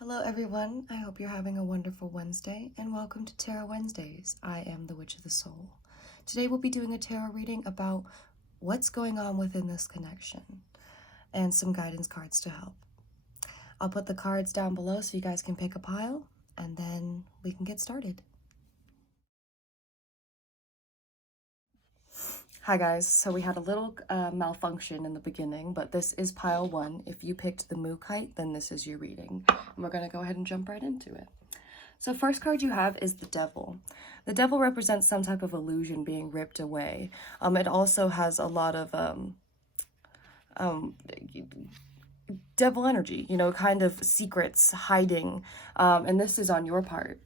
Hello everyone, I hope you're having a wonderful Wednesday and welcome to Tarot Wednesdays. I am the Witch of the Soul. Today we'll be doing a tarot reading about what's going on within this connection and some guidance cards to help. I'll put the cards down below so you guys can pick a pile and then we can get started. Hi guys, so we had a little malfunction in the beginning, but this is pile 1. If you picked the Moo Kite, then this is your reading. And we're going to go ahead and jump right into it. So first card you have is the Devil. The Devil represents some type of illusion being ripped away. It also has a lot of devil energy, you know, kind of secrets hiding, and this is on your part.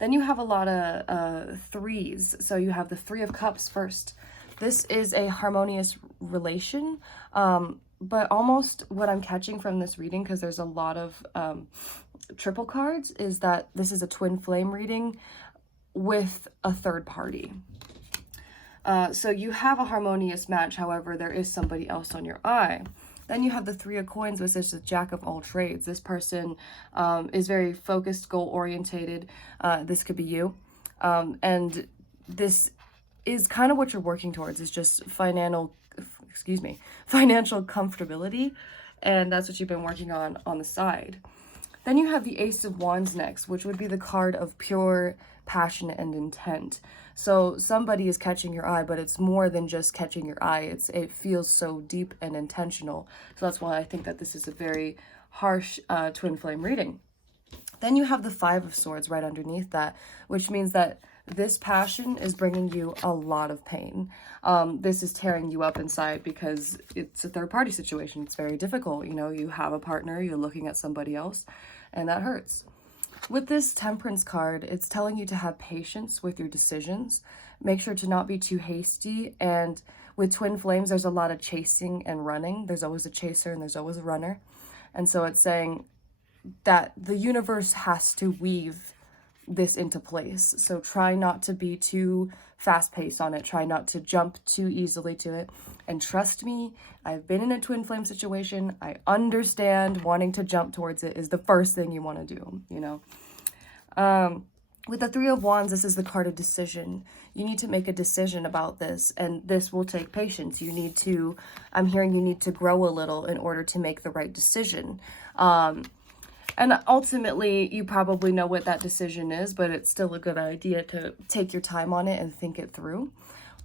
Then you have a lot of threes. So you have the Three of Cups first. This is a harmonious relation, but almost what I'm catching from this reading, because there's a lot of triple cards, is that this is a twin flame reading with a third party. So you have a harmonious match, however, there is somebody else on your eye. Then you have the Three of Coins, which is the Jack of all trades. This person is very focused, goal-orientated. This could be you. And this is kind of what you're working towards, is just financial comfortability. And that's what you've been working on the side. Then you have the Ace of Wands next, which would be the card of pure passion and intent. So somebody is catching your eye, but it's more than just catching your eye. It feels so deep and intentional. So that's why I think that this is a very harsh twin flame reading. Then you have the Five of Swords right underneath that, which means that this passion is bringing you a lot of pain. This is tearing you up inside because it's a third-party situation. It's very difficult. You know, you have a partner, you're looking at somebody else, and that hurts. With this Temperance card, it's telling you to have patience with your decisions. Make sure to not be too hasty. And with twin flames, there's a lot of chasing and running. There's always a chaser and there's always a runner. And so it's saying that the universe has to weave this into place. So try not to be too fast-paced on it. Try not to jump too easily to it. And trust me, I've been in a twin flame situation. I understand wanting to jump towards it is the first thing you want to do, you know. With the Three of Wands, this is the card of decision. You need to make a decision about this, and this will take patience. I'm hearing you need to grow a little in order to make the right decision. And ultimately, you probably know what that decision is, but it's still a good idea to take your time on it and think it through.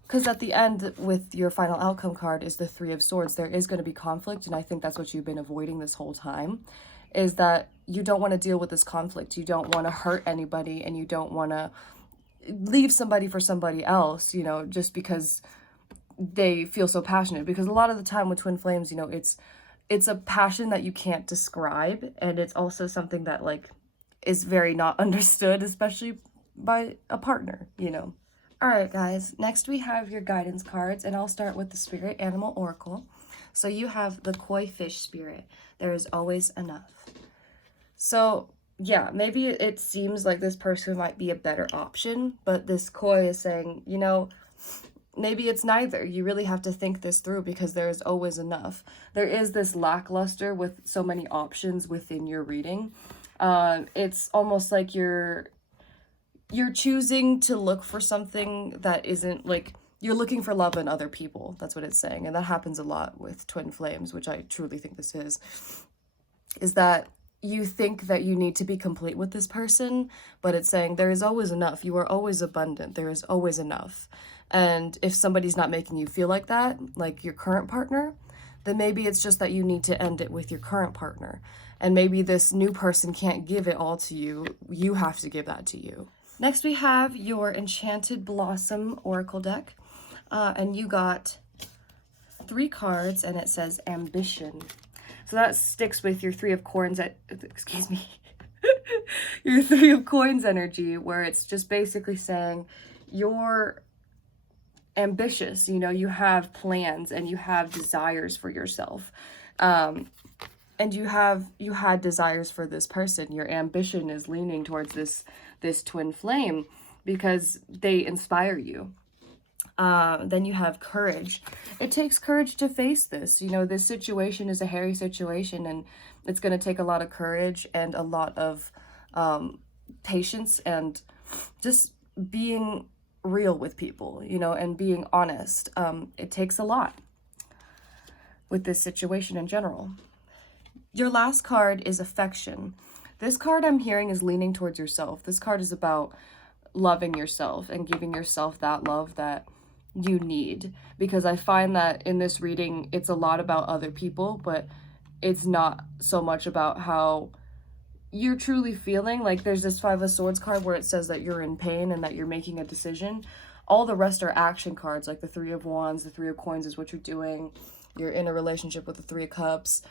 Because at the end, with your final outcome card is the Three of Swords, there is going to be conflict, and I think that's what you've been avoiding this whole time, is that you don't want to deal with this conflict. You don't want to hurt anybody, and you don't want to leave somebody for somebody else, you know, just because they feel so passionate. Because a lot of the time with twin flames, you know, it's a passion that you can't describe, and it's also something that, like, is very not understood, especially by a partner, you know. All right, guys, next we have your guidance cards, and I'll start with the Spirit Animal Oracle. So you have the Koi Fish Spirit. There is always enough. So yeah, maybe it seems like this person might be a better option, but this Koi is saying, you know, maybe it's neither. You really have to think this through because there is always enough. There is this lackluster with so many options within your reading. It's almost like you're choosing to look for something that isn't, like, you're looking for love in other people. That's what it's saying. And that happens a lot with twin flames, which I truly think this is that you think that you need to be complete with this person, but it's saying there is always enough. You are always abundant. There is always enough. And if somebody's not making you feel like that, like your current partner, then maybe it's just that you need to end it with your current partner. And maybe this new person can't give it all to you. You have to give that to you. Next, we have your Enchanted Blossom Oracle deck. And you got 3 cards, and it says Ambition. So that sticks with your Three of Coins, your Three of Coins energy, where it's just basically saying you're ambitious, you know, you have plans and you have desires for yourself. And you had desires for this person. Your ambition is leaning towards this twin flame because they inspire you. Then you have courage. It takes courage to face this. You know, this situation is a hairy situation, and it's going to take a lot of courage and a lot of patience and just being real with people, you know, and being honest. It takes a lot with this situation in general. Your last card is affection. This card I'm hearing is leaning towards yourself. This card is about loving yourself and giving yourself that love that you need, because I find that in this reading it's a lot about other people, but it's not so much about how you're truly feeling. Like, there's this Five of Swords card where it says that you're in pain and that you're making a decision. All the rest are action cards, like the Three of Wands, the Three of Coins is what you're doing. You're in a relationship with the Three of Cups.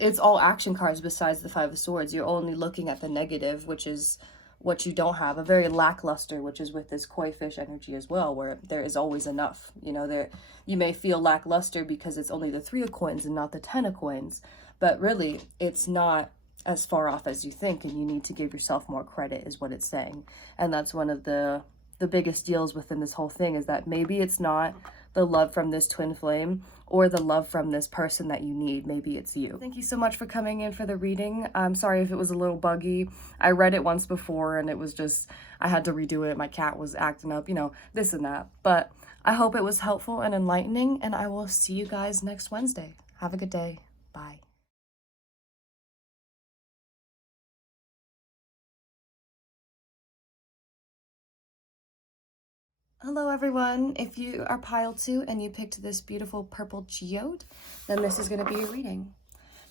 It's all action cards besides the Five of Swords. You're only looking at the negative, which is what you don't have. A very lackluster, which is with this koi fish energy as well, where there is always enough. You know, there you may feel lackluster because it's only the Three of Coins and not the Ten of Coins, but really it's not as far off as you think, and you need to give yourself more credit is what it's saying. And that's one of the biggest deals within this whole thing, is that maybe it's not the love from this twin flame or the love from this person that you need. Maybe it's you. Thank you so much for coming in for the reading. I'm sorry if it was a little buggy. I read it once before and it was just, I had to redo it. My cat was acting up, you know, this and that. But I hope it was helpful and enlightening, and I will see you guys next Wednesday. Have a good day. Bye. Hello everyone. If you are pile 2 and you picked this beautiful purple geode, then this is going to be your reading.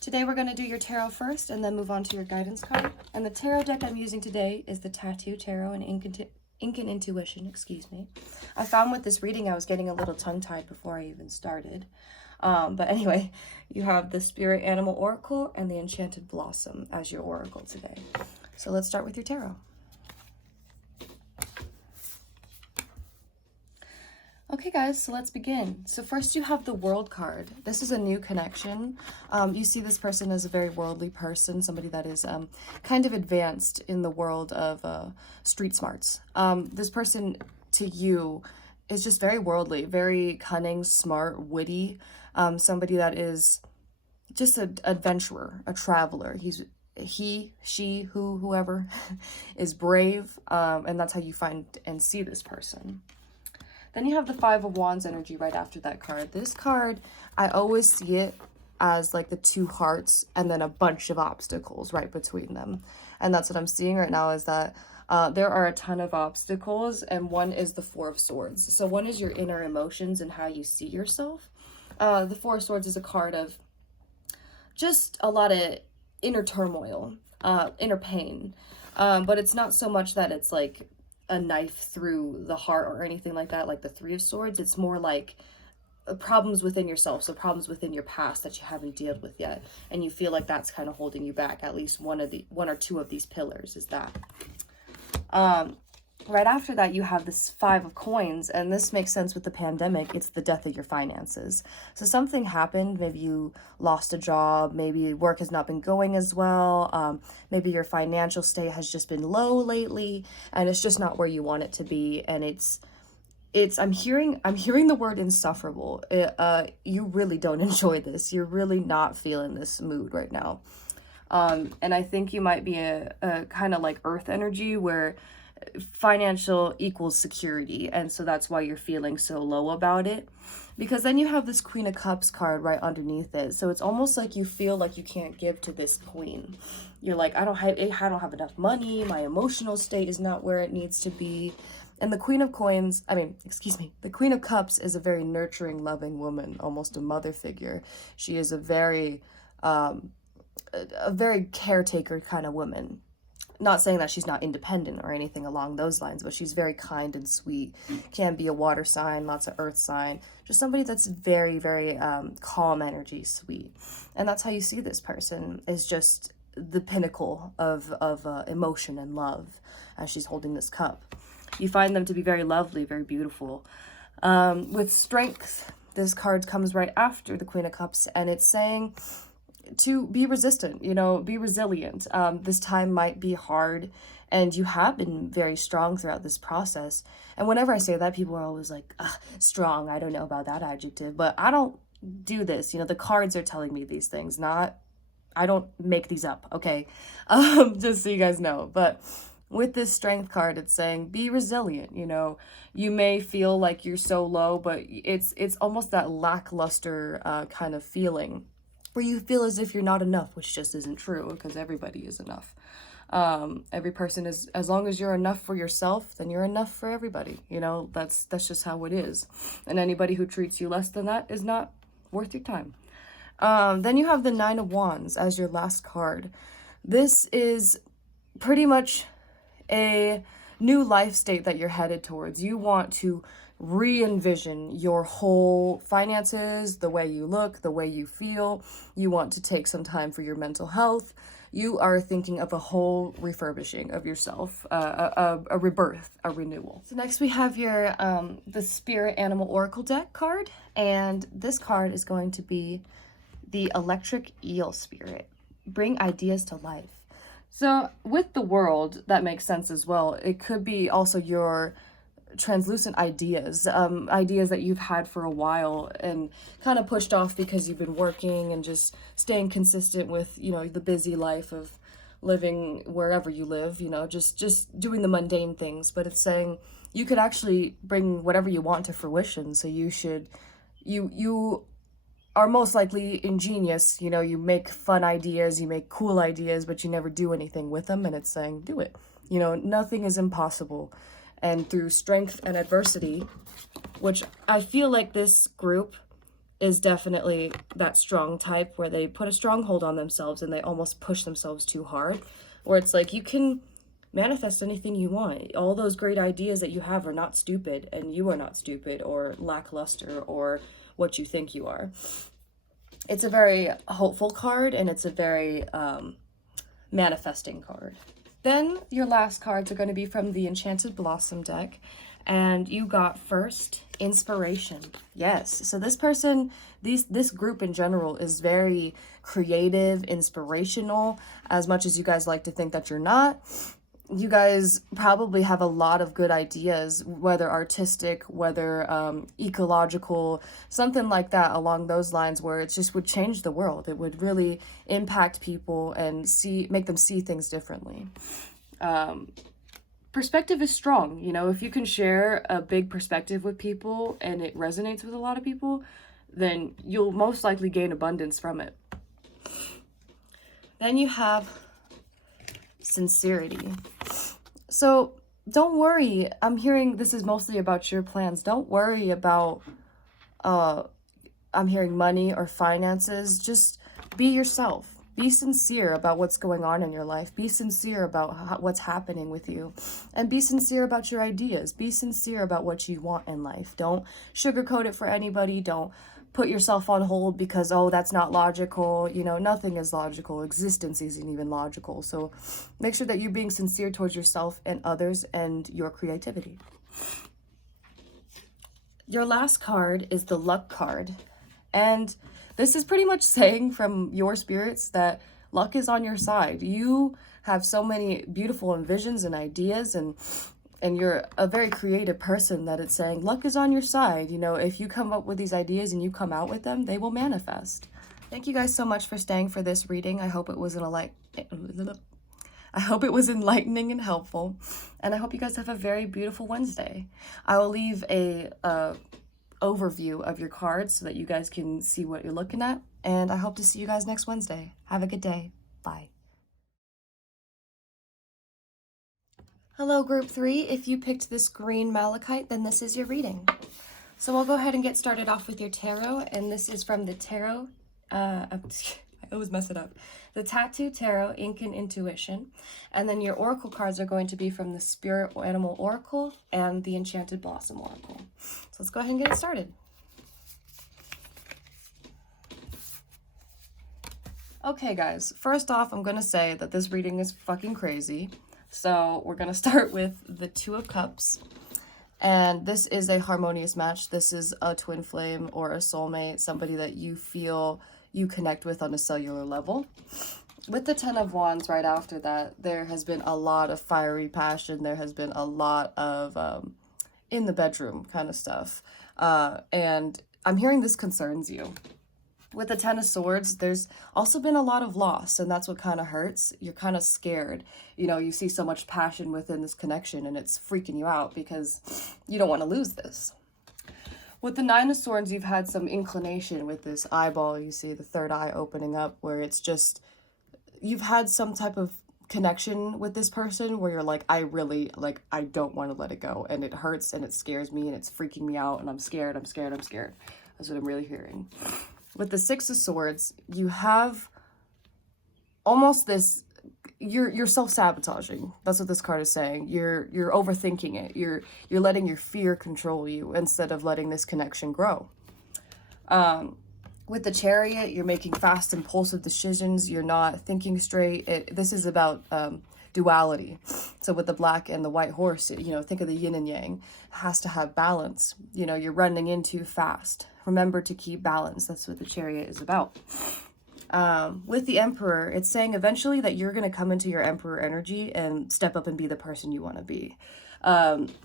Today we're going to do your tarot first and then move on to your guidance card. And the tarot deck I'm using today is the Tattoo Tarot and Ink and Intuition, excuse me. I found with this reading I was getting a little tongue-tied before I even started. But anyway, you have the Spirit Animal Oracle and the Enchanted Blossom as your oracle today. So let's start with your tarot. Okay guys, so let's begin. So first you have the World card. This is a new connection. You see this person as a very worldly person, somebody that is kind of advanced in the world of street smarts. This person to you is just very worldly, very cunning, smart, witty, somebody that is just an adventurer, a traveler. He, she, whoever is brave, and that's how you find and see this person. Then you have the Five of Wands energy right after that card. This card, I always see it as like the two hearts and then a bunch of obstacles right between them. And that's what I'm seeing right now, is that there are a ton of obstacles, and one is the Four of Swords. So one is your inner emotions and how you see yourself. The Four of Swords is a card of just a lot of inner turmoil, inner pain. But it's not so much that it's like a knife through the heart or anything like that, like the Three of Swords. It's more like problems within yourself, so problems within your past that you haven't dealt with yet, and you feel like that's kind of holding you back. At least one or two of these pillars is that. Right after that, you have this Five of Coins, and this makes sense with the pandemic. It's the death of your finances. So something happened. Maybe you lost a job. Maybe work has not been going as well. Maybe your financial state has just been low lately, and it's just not where you want it to be. And I'm hearing the word insufferable. You really don't enjoy this. You're really not feeling this mood right now. And I think you might be a kind of like earth energy, where financial equals security, and so that's why you're feeling so low about it. Because then you have this Queen of Cups card right underneath it, so it's almost like you feel like you can't give to this queen. You're like, I don't have enough money, my emotional state is not where it needs to be. And the Queen of the Queen of Cups is a very nurturing, loving woman, almost a mother figure. She is a very caretaker kind of woman. Not saying that she's not independent or anything along those lines, but she's very kind and sweet. Can be a water sign, lots of earth sign. Just somebody that's very, very calm energy, sweet. And that's how you see this person, is just the pinnacle of emotion and love as she's holding this cup. You find them to be very lovely, very beautiful. With strength, this card comes right after the Queen of Cups, and it's saying to be resistant, you know, be resilient. This time might be hard, and you have been very strong throughout this process. And whenever I say that, people are always like, strong, I don't know about that adjective, but I don't do this. You know, the cards are telling me these things, not, I don't make these up, okay? Just so you guys know. But with this strength card, it's saying be resilient. You know, you may feel like you're so low, but it's almost that lackluster kind of feeling where you feel as if you're not enough, which just isn't true, because everybody is enough. Every person is, as long as you're enough for yourself, then you're enough for everybody. You know, that's just how it is. And anybody who treats you less than that is not worth your time. Then you have the Nine of Wands as your last card. This is pretty much a new life state that you're headed towards. You want to re-envision your whole finances, the way you look, the way you feel. You want to take some time for your mental health. You are thinking of a whole refurbishing of yourself, a rebirth, a renewal. So next we have your the Spirit Animal Oracle deck card, and this card is going to be the Electric Eel Spirit. Bring ideas to life. So with the World, that makes sense as well. It could be also your translucent ideas, ideas that you've had for a while and kind of pushed off because you've been working and just staying consistent with, you know, the busy life of living wherever you live, you know, just doing the mundane things. But it's saying you could actually bring whatever you want to fruition. So you are most likely ingenious, you know, you make fun ideas, you make cool ideas, but you never do anything with them. And it's saying, do it. You know, nothing is impossible. And through strength and adversity, which I feel like this group is definitely that strong type where they put a stronghold on themselves and they almost push themselves too hard, where it's like you can manifest anything you want. All those great ideas that you have are not stupid, and you are not stupid or lackluster or what you think you are. It's a very hopeful card, and it's a very manifesting card. Then your last cards are going to be from the Enchanted Blossom deck, and you got first inspiration. Yes, so this person, this group in general is very creative, inspirational, as much as you guys like to think that you're not. You guys probably have a lot of good ideas, whether artistic, whether ecological, something like that along those lines, where it just would change the world. It would really impact people and make them see things differently. Perspective is strong. You know, if you can share a big perspective with people and it resonates with a lot of people, then you'll most likely gain abundance from it. Then you have sincerity. So don't worry. I'm hearing this is mostly about your plans. Don't worry about I'm hearing money or finances. Just be yourself. Be sincere about what's going on in your life. Be sincere about what's happening with you, and be sincere about your ideas. Be sincere about what you want in life. Don't sugarcoat it for anybody. Don't put yourself on hold because, oh, that's not logical. You know, nothing is logical. Existence isn't even logical. So make sure that you're being sincere towards yourself and others and your creativity. Your last card is the Luck card. And this is pretty much saying from your spirits that luck is on your side. You have so many beautiful visions and ideas, and you're a very creative person, that it's saying luck is on your side. You know, if you come up with these ideas and you come out with them, they will manifest. Thank you guys so much for staying for this reading. I hope it was enlightening and helpful, and I hope you guys have a very beautiful Wednesday. I will leave a overview of your cards so that you guys can see what you're looking at, and I hope to see you guys next Wednesday. Have a good day. Bye. Hello, Group 3. If you picked this green malachite, then this is your reading. So I'll go ahead and get started off with your tarot, and this is from the tarot, I always mess it up, the Tattoo Tarot, Ink and Intuition, and then your oracle cards are going to be from the Spirit Animal Oracle and the Enchanted Blossom Oracle. So let's go ahead and get it started. Okay, guys, first off, I'm going to say that this reading is fucking crazy. So we're going to start with the Two of Cups, and this is a harmonious match. This is a twin flame or a soulmate, somebody that you feel you connect with on a cellular level. With the Ten of Wands right after that, there has been a lot of fiery passion. There has been a lot of in the bedroom kind of stuff. And I'm hearing this concerns you. With the Ten of Swords, there's also been a lot of loss, and that's what kind of hurts. You're kind of scared. You know, you see so much passion within this connection, and it's freaking you out because you don't want to lose this. With the Nine of Swords, you've had some inclination with this eyeball. You see the third eye opening up, where it's just, you've had some type of connection with this person where you're like, I don't want to let it go, and it hurts, and it scares me, and it's freaking me out, and I'm scared. That's what I'm really hearing. With the Six of Swords, you have almost this, you're self-sabotaging. That's what this card is saying. You're overthinking it. You're letting your fear control you instead of letting this connection grow. With the Chariot, you're making fast, impulsive decisions. You're not thinking straight. This is about duality. So with the black and the white horse, you know, think of the yin and yang. It has to have balance. You know, you're running in too fast. Remember to keep balance. That's what the Chariot is about. With the Emperor, it's saying eventually that you're going to come into your Emperor energy and step up and be the person you want to be.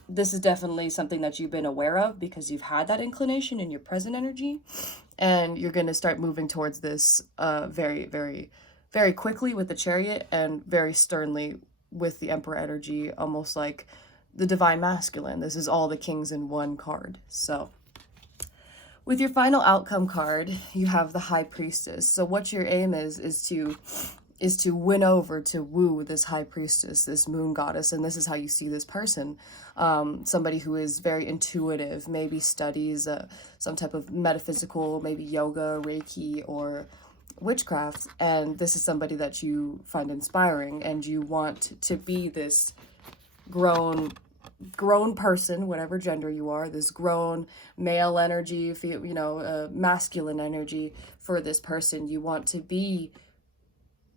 This is definitely something that you've been aware of because you've had that inclination in your present energy, and you're going to start moving towards this very, very, very quickly with the Chariot and very sternly with the Emperor energy, almost like the Divine Masculine. This is all the kings in one card. So with your final outcome card, you have the High Priestess. So what your aim is to win over, to woo this High Priestess, this moon goddess. And this is how you see this person. Somebody who is very intuitive, maybe studies some type of metaphysical, maybe yoga, Reiki, or witchcraft. And this is somebody that you find inspiring, and you want to be this grown person, whatever gender you are, this grown male energy, you know, masculine energy for this person. You want to be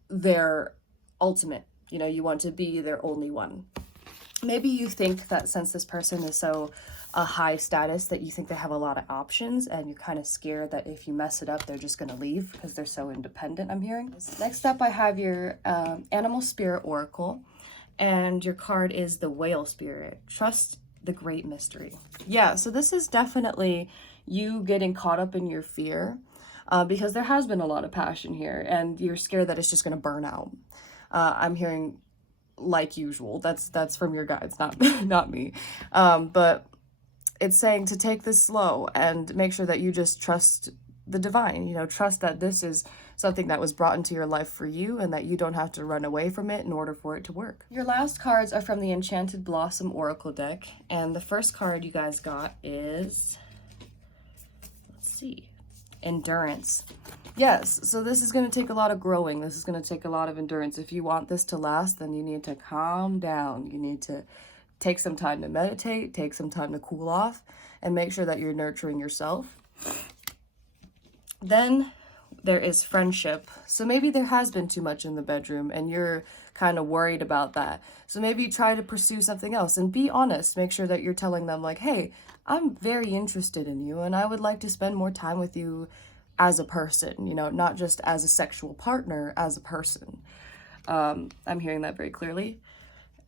their ultimate, you know, you want to be their only one. Maybe you think that since this person is so a high status that you think they have a lot of options, and you're kind of scared that if you mess it up, they're just going to leave because they're so independent, I'm hearing. Next up, I have your Animal Spirit Oracle. And your card is the Whale Spirit. Trust the great mystery. Yeah, so this is definitely you getting caught up in your fear because there has been a lot of passion here, and you're scared that it's just going to burn out. I'm hearing like usual. That's from your guides, not me. But it's saying to take this slow and make sure that you just trust the divine, you know, trust that this is something that was brought into your life for you and that you don't have to run away from it in order for it to work. Your last cards are from the Enchanted Blossom Oracle deck, and the first card you guys got is, let's see, Endurance. Yes, so this is going to take a lot of growing. This is going to take a lot of endurance. If you want this to last, then you need to calm down. You need to take some time to meditate, take some time to cool off, and make sure that you're nurturing yourself. Then there is friendship. So maybe there has been too much in the bedroom and you're kind of worried about that. So maybe try to pursue something else and be honest. Make sure that you're telling them like, hey, I'm very interested in you and I would like to spend more time with you as a person, you know, not just as a sexual partner, as a person. I'm hearing that very clearly.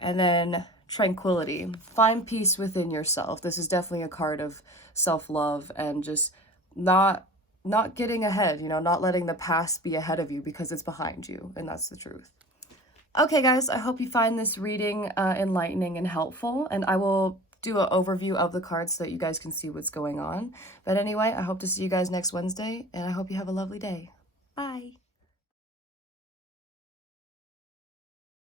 And then tranquility. Find peace within yourself. This is definitely a card of self-love and just not getting ahead, you know, not letting the past be ahead of you because it's behind you, and that's the truth. Okay, guys, I hope you find this reading enlightening and helpful, and I will do an overview of the cards so that you guys can see what's going on. But anyway, I hope to see you guys next Wednesday, and I hope you have a lovely day. Bye!